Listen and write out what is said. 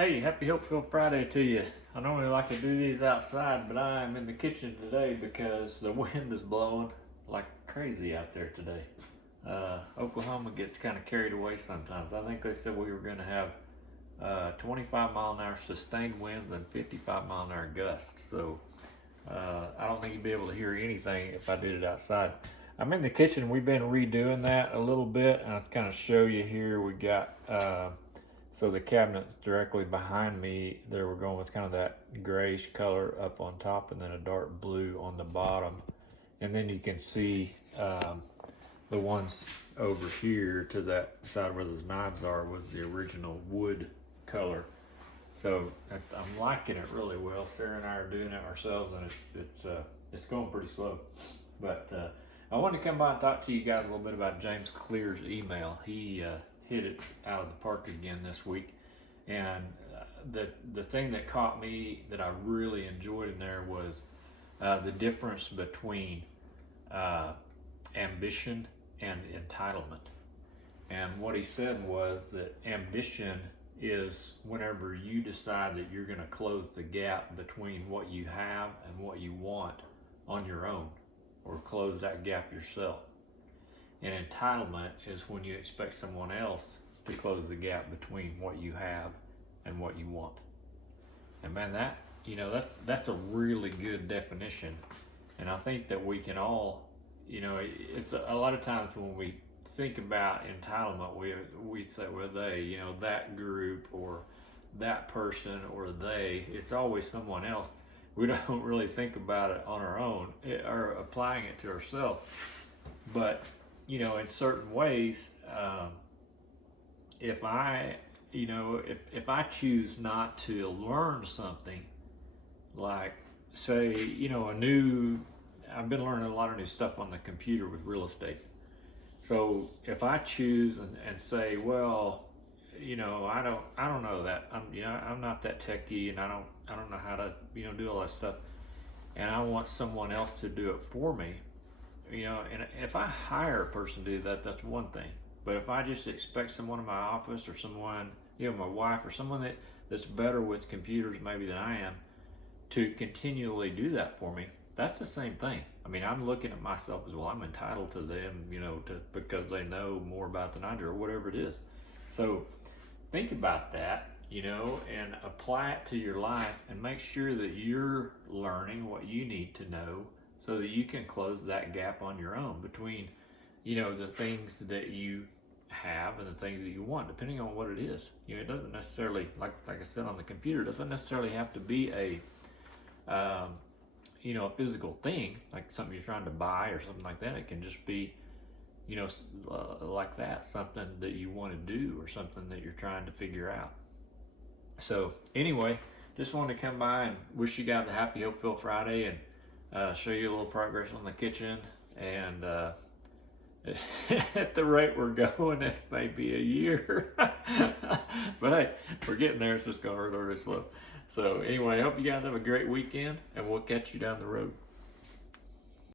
Hey, happy Hopeful Friday to you. I normally like to do these outside, but I am in the kitchen today because the wind is blowing like crazy out there today. Oklahoma gets kind of carried away sometimes. I think they said we were going to have 25-mile-an-hour sustained winds and 55-mile-an-hour gusts. So I don't think you'd be able to hear anything if I did it outside. I'm in the kitchen. We've been redoing that a little bit, and I'll kind of show you here. We got so the cabinets directly behind me, they were going with kind of that grayish color up on top and then a dark blue on the bottom. And then you can see the ones over here to that side where those knives are was the original wood color. So I'm liking it really well. Sarah and I are doing it ourselves, and it's going pretty slow. But I wanted to come by and talk to you guys a little bit about James Clear's email. He hit it out of the park again this week, and the thing that caught me that I really enjoyed in there was the difference between ambition and entitlement. And what he said was that ambition is whenever you decide that you're going to close the gap between what you have and what you want on your own, or close that gap yourself. And entitlement is when you expect someone else to close the gap between what you have and what you want. And man, that's a really good definition. And I think that we can all, it's a lot of times when we think about entitlement, we say, well, they, that group or that person or they, it's always someone else. We don't really think about it on our own or applying it to ourselves. But in certain ways, if I choose not to learn something, like say, I've been learning a lot of new stuff on the computer with real estate. So if I choose and say, well, I don't know that, I'm not that techie, and I don't know how to, do all that stuff, and I want someone else to do it for me. And if I hire a person to do that, that's one thing. But if I just expect someone in my office or someone, my wife or someone that's better with computers maybe than I am, to continually do that for me, that's the same thing. I mean, I'm looking at myself as well. I'm entitled to them, because they know more about than I do or whatever it is. So think about that, and apply it to your life and make sure that you're learning what you need to know so that you can close that gap on your own between, the things that you have and the things that you want, depending on what it is. It doesn't necessarily, like I said on the computer, it doesn't necessarily have to be a physical thing, like something you're trying to buy or something like that. It can just be, like that, something that you want to do or something that you're trying to figure out. So anyway, just wanted to come by and wish you guys a happy Hopeful Friday and show you a little progress on the kitchen. And at the rate we're going, it may be a year. But hey, we're getting there. It's just going really slow. So anyway, I hope you guys have a great weekend, and we'll catch you down the road.